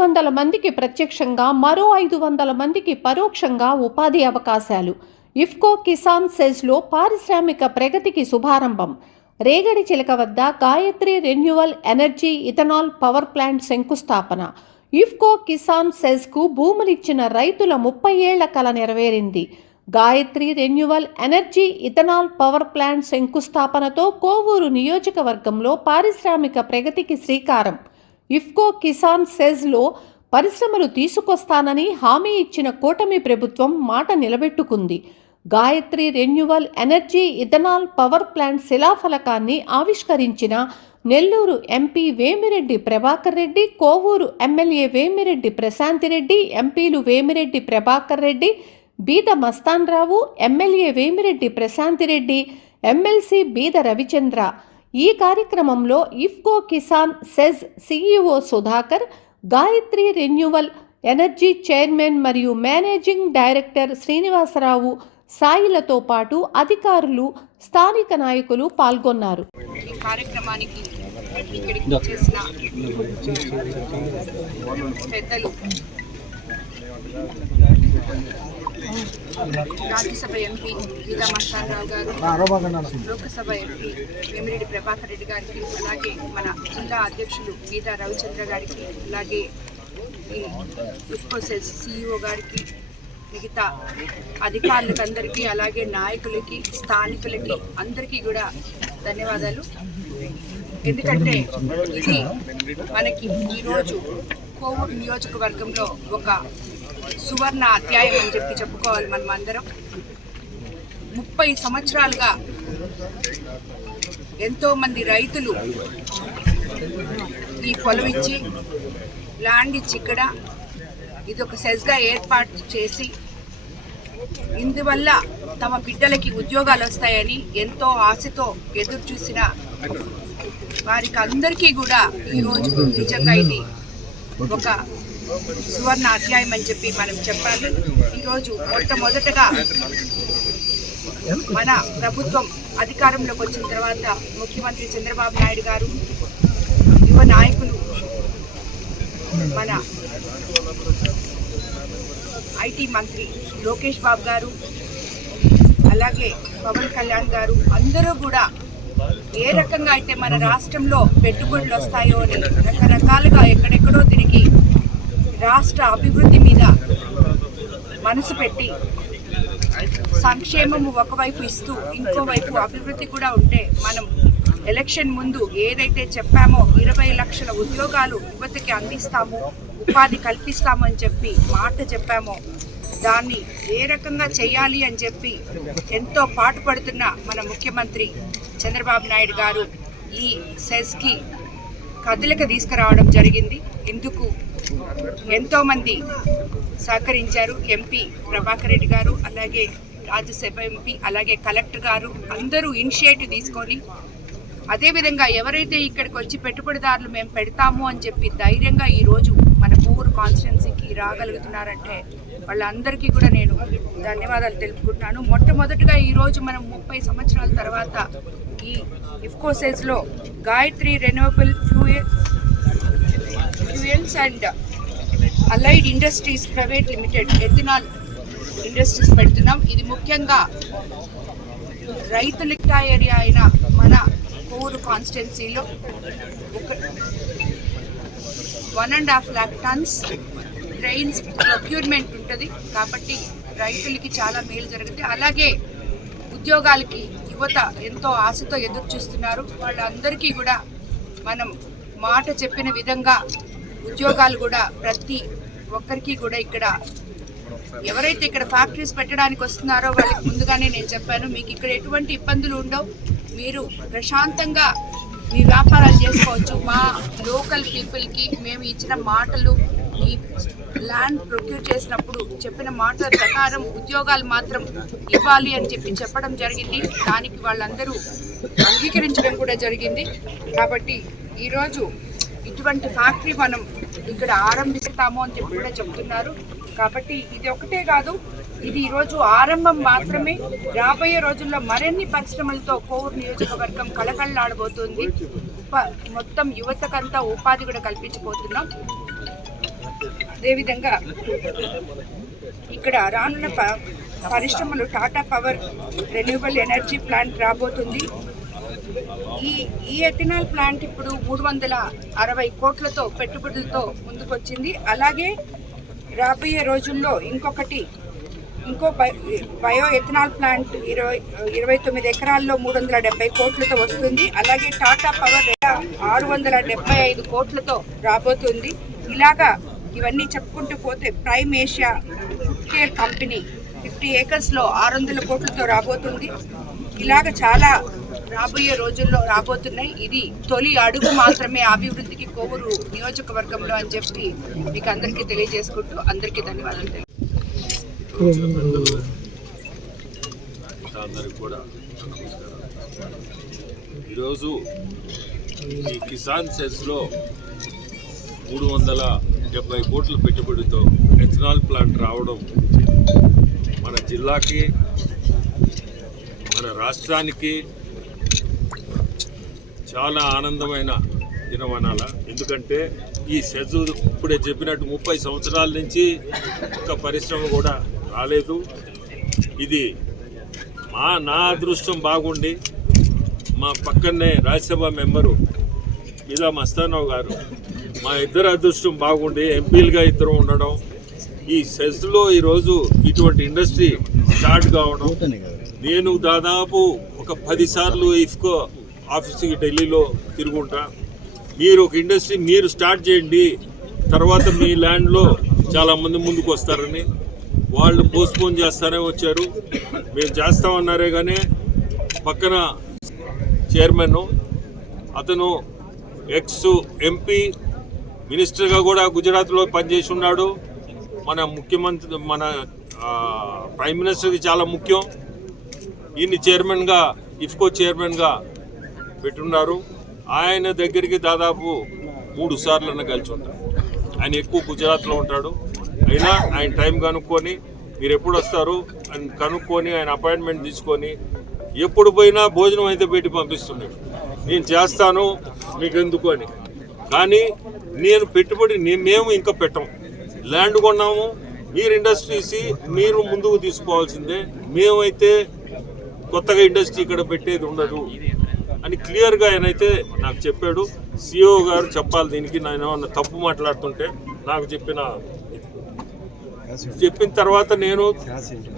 500 మందికి ప్రత్యక్షంగా, మరో 500 మందికి పరోక్షంగా ఉపాధి అవకాశాలు. ఇఫ్కో కిసాన్ సెజ్లో పారిశ్రామిక ప్రగతికి శుభారంభం. రేగడి చిలక వద్ద Gayatri renewal energy ethanol power plant శంకుస్థాపన. ఇఫ్కో కిసాన్ సెజ్కు భూములిచ్చిన రైతుల 30 ఏళ్ల కల నెరవేరింది. Gayatri renewal energy ethanol power plant శంకుస్థాపనతో కోవూరు నియోజకవర్గంలో పారిశ్రామిక ప్రగతికి శ్రీకారం. ఇఫ్కో కిసాన్ సెజ్లో పరిశ్రమలు తీసుకొస్తానని హామీ ఇచ్చిన కూటమి ప్రభుత్వం మాట నిలబెట్టుకుంది. Gayatri renewal energy ethanol power plant శిలాఫలకాన్ని ఆవిష్కరించిన నెల్లూరు ఎంపీ వేమిరెడ్డి ప్రభాకర్ రెడ్డి, కోవూరు ఎమ్మెల్యే వేమిరెడ్డి ప్రశాంతిరెడ్డి, ఎంపీలు వేమిరెడ్డి ప్రభాకర్ రెడ్డి, బీద మస్తాన్రావు, ఎమ్మెల్యే వేమిరెడ్డి ప్రశాంతిరెడ్డి, ఎమ్మెల్సీ బీద రవిచంద్ర. ఈ కార్యక్రమంలో IFFCO Kisan SEZ CEO Sudhakar, Gayatri renewal energy chairman మరియు మేనేజింగ్ డైరెక్టర్ శ్రీనివాసరావు, సాయిలతో పాటు అధికారులు, స్థానిక నాయకులు పాల్గొన్నారు. ఈ కార్యక్రమానికి ఇక్కడికి చేసిన పెద్దలు, రాజ్యసభ ఎంపీ బీదా మస్తాన్రావు గారు, లోకసభ ఎంపీ వేమిరెడ్డి ప్రభాకర్ రెడ్డి గారికి, అలాగే మన జిల్లా అధ్యక్షులు బీదా రవిచంద్ర గారికి, అలాగే ఈ ఇఫ్కో సెజ్ సిఇఓ గారికి, మిగతా అధికారులకు అందరికీ, అలాగే నాయకులకి, స్థానికులకి అందరికీ కూడా ధన్యవాదాలు. ఎందుకంటే ఇది మనకి ఈరోజు కోవూరు నియోజకవర్గంలో ఒక సువర్ణ అధ్యాయం అని చెప్పుకోవాలి. మనం అందరం 30 సంవత్సరాలుగా ఎంతోమంది రైతులు ఈ పొలం ఇచ్చి, ల్యాండ్ ఇచ్చి ఇక్కడ ఇది ఒక సెజ్గా ఏర్పాటు చేసి, ఇందువల్ల తమ బిడ్డలకి ఉద్యోగాలు వస్తాయని ఎంతో ఆశతో ఎదురు చూసిన వారికి అందరికీ కూడా ఈరోజు నిజంగా ఇది ఒక సువర్ణ అధ్యాయం అని చెప్పి మనం చెప్పాలి. ఈరోజు మొట్టమొదటగా మన ప్రభుత్వం అధికారంలోకి వచ్చిన తర్వాత ముఖ్యమంత్రి చంద్రబాబు నాయుడు గారు, యువ నాయకులు, మన ఐటీ మంత్రి లోకేష్ బాబు గారు, అలాగే పవన్ కళ్యాణ్ గారు అందరూ కూడా ఏ రకంగా అయితే మన రాష్ట్రంలో పెట్టుబడులు వస్తాయో అని రకరకాలుగా ఎక్కడెక్కడో తిరిగి రాష్ట్ర అభివృద్ధి మీద మనసు పెట్టి, సంక్షేమము ఒకవైపు ఇస్తూ ఇంకోవైపు అభివృద్ధి కూడా ఉంటే, మనం ఎలక్షన్ ముందు ఏదైతే చెప్పామో 20 లక్షల ఉద్యోగాలు యువతకి అందిస్తాము, ఉపాధి కల్పిస్తాము అని చెప్పి మాట చెప్పామో, దాన్ని ఏ రకంగా చేయాలి అని చెప్పి ఎంతో పాటుపడుతున్న మన ముఖ్యమంత్రి చంద్రబాబు నాయుడు గారు ఈ సెజ్కి కదలిక తీసుకురావడం జరిగింది. ఇందుకు ఎంతోమంది సహకరించారు. ఎంపీ ప్రభాకర్ రెడ్డి గారు, అలాగే రాజ్యసభ ఎంపీ, అలాగే కలెక్టర్ గారు అందరూ ఇనిషియేటివ్ తీసుకొని, అదేవిధంగా ఎవరైతే ఇక్కడికి వచ్చి పెట్టుబడిదారులు మేము పెడతాము అని చెప్పి ధైర్యంగా ఈరోజు మన కోవూరు కాన్స్టిట్యున్సీకి రాగలుగుతున్నారంటే వాళ్ళందరికీ కూడా నేను ధన్యవాదాలు తెలుపుకుంటున్నాను. మొట్టమొదటిగా ఈరోజు మనం 30 సంవత్సరాల తర్వాత ఈ ఇఫ్కో సెజ్లో Gayatri renewable fuels and allied industries private limited ethanol industries పెడుతున్నాం. ఇది ముఖ్యంగా రైతుల ఏరియా అయిన మన కోవూరు కాన్స్టిట్యున్సీలో 1.5 lakh tons ట్రైన్స్ ప్రొక్యూర్మెంట్ ఉంటుంది. కాబట్టి రైతులకి చాలా మేలు జరుగుతుంది. అలాగే ఉద్యోగాలకి యువత ఎంతో ఆశతో ఎదురు చూస్తున్నారు. వాళ్ళందరికీ కూడా మనం మాట చెప్పిన విధంగా ఉద్యోగాలు కూడా ప్రతి ఒక్కరికి కూడా ఇక్కడ ఎవరైతే ఇక్కడ ఫ్యాక్టరీస్ పెట్టడానికి వస్తున్నారో వాళ్ళకి ముందుగానే నేను చెప్పాను, మీకు ఇక్కడ ఎటువంటి ఇబ్బందులు ఉండవు, మీరు ప్రశాంతంగా మీ వ్యాపారాలు చేసుకోవచ్చు. మా లోకల్ పీపుల్కి మేము ఇచ్చిన మాటలు, ఈ ల్యాండ్ ప్రొక్యూర్ చేసినప్పుడు చెప్పిన మాటల ప్రకారం ఉద్యోగాలు మాత్రం ఇవ్వాలి అని చెప్పడం జరిగింది. దానికి వాళ్ళందరూ అంగీకరించడం కూడా జరిగింది. కాబట్టి ఈరోజు ఇటువంటి ఫ్యాక్టరీ మనం ఇక్కడ ఆరంభిస్తాము అని చెప్పి కూడా చెప్తున్నారు. కాబట్టి ఇది ఒకటే కాదు, ఇది ఈరోజు ఆరంభం మాత్రమే. రాబోయే రోజుల్లో మరిన్ని పరిశ్రమలతో కోవూరు నియోజకవర్గం కళకళలాడబోతుంది. మొత్తం యువతకంతా ఉపాధి కూడా కల్పించబోతున్నాం. అదేవిధంగా ఇక్కడ రానున్న పరిశ్రమలు Tata power renewable energy plant రాబోతుంది. ఈ ఎథనాల్ ప్లాంట్ ఇప్పుడు 360 కోట్లతో పెట్టుబడులతో ముందుకొచ్చింది. అలాగే రాబోయే రోజుల్లో ఇంకో బయో ఎథనాల్ ప్లాంట్ 29 ఎకరాల్లో 370 కోట్లతో వస్తుంది. అలాగే టాటా పవర్ 675 కోట్లతో రాబోతుంది. ఇలాగా ఇవన్నీ చెప్పుకుంటూ పోతే prime Asia food care company 50 ఏకర్స్లో 600 కోట్లతో రాబోతుంది. ఇలాగ చాలా రాబోయే రోజుల్లో రాబోతున్నాయి. ఇది తొలి అడుగు మాత్రమే అభివృద్ధికి కోవూరు నియోజకవర్గంలో అని చెప్పి మీకు అందరికీ తెలియజేసుకుంటూ అందరికీ ధన్యవాదాలు. అందరికి కూడా ఈరోజు ఈ కిసాన్ సెస్లో 370 కోట్ల పెట్టుబడితో ఎథనాల్ ప్లాంట్ రావడం మన జిల్లాకి, మన రాష్ట్రానికి చాలా ఆనందమైన దినమనాల. ఎందుకంటే ఈ సెజ్ ఇప్పుడే చెప్పినట్టు 30 సంవత్సరాల నుంచి ఒక పరిశ్రమ కూడా రాలేదు. ఇది నా అదృష్టం బాగుండి మా పక్కనే రాజ్యసభ మెంబరు మీద మస్తానరావు గారు, మా ఇద్దరు అదృష్టం బాగుండి ఎంపీలుగా ఇద్దరు ఉండడం, ఈ సెజ్లో ఈరోజు ఇటువంటి ఇండస్ట్రీ స్టార్ట్ కావడం. నేను దాదాపు ఒక 10 సార్లు ఇఫ్కో ఆఫీస్కి ఢిల్లీలో తిరుగుంటా. మీరు ఒక ఇండస్ట్రీ మీరు స్టార్ట్ చేయండి, తర్వాత మీ ల్యాండ్లో చాలామంది ముందుకు వస్తారని వాళ్ళు పోస్ట్పోన్ చేస్తానే వచ్చారు. మేము చేస్తామన్నారే కానీ పక్కన చైర్మన్ అతను ఎక్స్ ఎంపీ మినిస్టర్గా కూడా గుజరాత్లో పనిచేసి ఉన్నాడు. మన ముఖ్యమంత్రి మన ప్రైమ్ మినిస్టర్కి చాలా ముఖ్యం. ఈయన్ని చైర్మన్గా ఇఫ్కో చైర్మన్గా పెట్టున్నారు. ఆయన దగ్గరికి దాదాపు 3 సార్లు కలిసి ఉంటారు. ఆయన ఎక్కువ గుజరాత్లో ఉంటాడు. అయినా ఆయన టైం కనుక్కొని మీరు ఎప్పుడు వస్తారు అని కనుక్కొని ఆయన అపాయింట్మెంట్ తీసుకొని ఎప్పుడు పోయినా భోజనం అయితే పెట్టి పంపిస్తున్నాడు. నేను చేస్తాను మీకు ఎందుకు అని. కానీ నేను పెట్టుబడి మేము ఇంకా పెట్టం. ల్యాండ్ కొన్నాము, మీరు ఇండస్ట్రీస్ మీరు ముందుకు తీసుకోవాల్సిందే. మేమైతే కొత్తగా ఇండస్ట్రీ ఇక్కడ పెట్టేది ఉండదు అని క్లియర్గా ఆయనైతే నాకు చెప్పాడు. సిఇఓ గారు చెప్పాలి దీనికి. నేను ఏమన్నా తప్పు మాట్లాడుతుంటే నాకు చెప్పిన తర్వాత నేను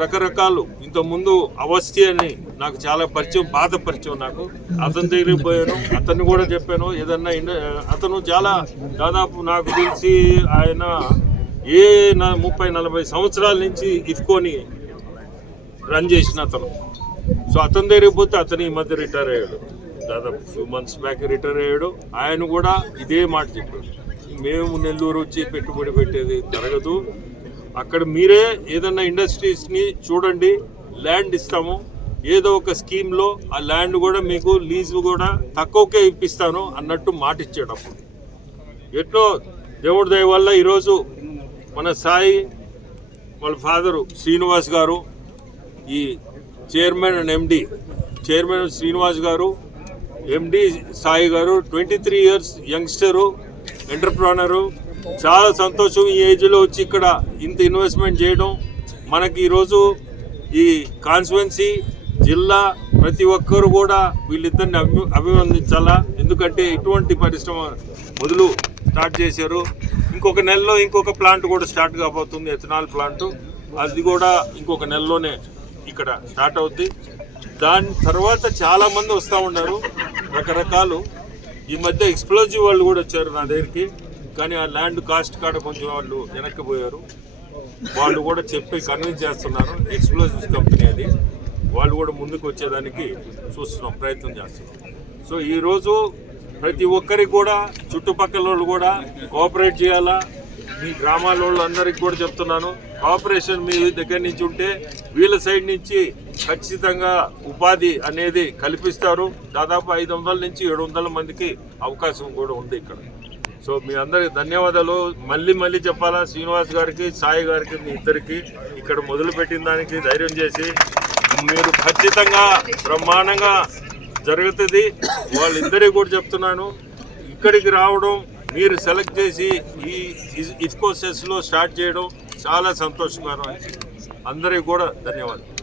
రకరకాలు ఇంతకుముందు అవస్థి అని నాకు చాలా పరిచయం, పాత పరిచయం. నాకు అతని దగ్గరికి పోయాను, అతన్ని కూడా చెప్పాను ఏదన్నా అతను చాలా దాదాపు నాకు తెలిసి ఆయన 30-40 సంవత్సరాల నుంచి ఇఫ్కోని రన్ చేసిన అతను. సో అతని దగ్గరికి పోతే అతను ఈ మధ్య రిటైర్ అయ్యాడు, దాదాపు ఫ్యూ మంత్స్ బ్యాక్ రిటైర్ అయ్యాడు. ఆయన కూడా ఇదే మాట చెప్పాడు, మేము నెల్లూరు వచ్చి పెట్టుబడి పెట్టేది జరగదు, అక్కడ మీరే ఏదన్నా ఇండస్ట్రీస్ని చూడండి, ల్యాండ్ ఇస్తాము, ఏదో ఒక స్కీమ్లో ఆ ల్యాండ్ కూడా మీకు లీజు కూడా తక్కువకే ఇప్పిస్తాను అన్నట్టు మాట ఇచ్చాడు. అప్పుడు ఎట్లో దేవుడి దయ వల్ల ఈరోజు మన సాయి వాళ్ళ ఫాదరు శ్రీనివాస్ గారు, ఈ chairman and MD, chairman Srinivas గారు, ఎండి సాయి గారు 23 ఇయర్స్ యంగ్స్టరు, ఎంటర్ప్రెనరు. చాలా సంతోషం ఈ ఏజ్లో వచ్చి ఇక్కడ ఇంత ఇన్వెస్ట్మెంట్ చేయడం. మనకి ఈరోజు ఈ కాన్స్టిట్యుయెన్సీ జిల్లా ప్రతి ఒక్కరు కూడా వీళ్ళిద్దరిని అభినందించాలా. ఎందుకంటే ఇటువంటి పరిశ్రమ మొదలు స్టార్ట్ చేశారు. ఇంకొక నెలలో ఇంకొక ప్లాంట్ కూడా స్టార్ట్ కాబోతుంది, ఎథనాల్ ప్లాంట్. అది కూడా ఇంకొక నెలలోనే ఇక్కడ స్టార్ట్ అవుద్ది. దాని తర్వాత చాలామంది వస్తూ ఉన్నారు రకరకాలు. ఈ మధ్య ఎక్స్ప్లోజివ్ వాళ్ళు కూడా వచ్చారు నా దగ్గరికి, కానీ ఆ ల్యాండ్ కాస్ట్ కాడ కొంచెం వాళ్ళు వెనక్కిపోయారు. వాళ్ళు కూడా చెప్పి కన్విన్స్ చేస్తున్నారు. ఎక్స్ప్లోజివ్స్ కంపెనీ అది, వాళ్ళు కూడా ముందుకు వచ్చేదానికి చూస్తున్నాం, ప్రయత్నం చేస్తున్నాం. సో ఈరోజు ప్రతి ఒక్కరికి కూడా చుట్టుపక్కల వాళ్ళు కూడా కోఆపరేట్ చేయాలా. మీ గ్రామాల వాళ్ళు అందరికి కూడా చెప్తున్నాను, కోఆపరేషన్ మీ దగ్గర నుంచి ఉంటే వీళ్ళ సైడ్ నుంచి ఖచ్చితంగా ఉపాధి అనేది కల్పిస్తారు. దాదాపు 500 నుంచి 700 మందికి అవకాశం కూడా ఉంది ఇక్కడ. సో మీ అందరికి ధన్యవాదాలు మళ్ళీ చెప్పాలా. శ్రీనివాస్ గారికి, సాయి గారికి, మీ ఇద్దరికి ఇక్కడ మొదలుపెట్టిన దానికి ధైర్యం చేసి మీరు ఖచ్చితంగా బ్రహ్మాండంగా జరుగుతుంది. వాళ్ళిద్దరికి కూడా చెప్తున్నాను, ఇక్కడికి రావడం మీరు సెలెక్ట్ చేసి ఈ ఇఫ్కో సెస్లో స్టార్ట్ చేయడం చాలా సంతోషకరం. అందరికీ కూడా ధన్యవాదాలు.